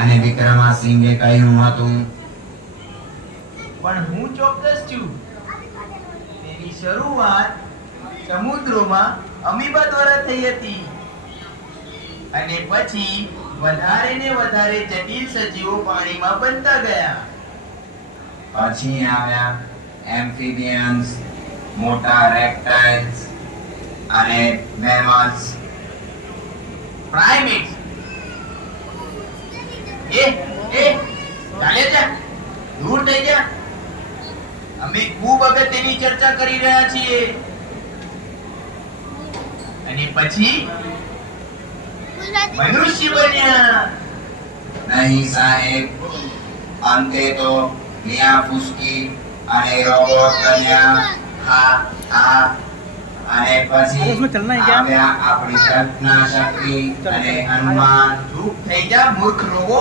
અને વિક્રમાસિંહે કહ્યું હતું, પણ હું ચોક્કસ છું, તેની શરૂઆત સમુદ્રોમાં અમીબા દ્વારા થઈ હતી અને પછી વધારે ને વધારે જટિલ સજીવો પાણીમાં બનતા ગયા. પછી આવ્યા એમ્ફિબિયન્સ, મોટા રેપ્ટાઇલ્સ અને મેમલ્સ. પ્રાઇમેટ્સ. ચાલે જા, દૂર થઈ જા. અમે ખૂબ અગત્યની ચર્ચા કરી રહ્યા છીએ. અને પછી મનુષ્ય બન્યા. નહીં સાહેબ, અંતે તો મિયા ફુસકી અને રોબોટ બન્યા. હા હા. અને પછી આવ્યા આપણી કલ્પના શક્તિ અને હનુમાન. ચૂપ થઈ જા મૂર્ખ લોકો.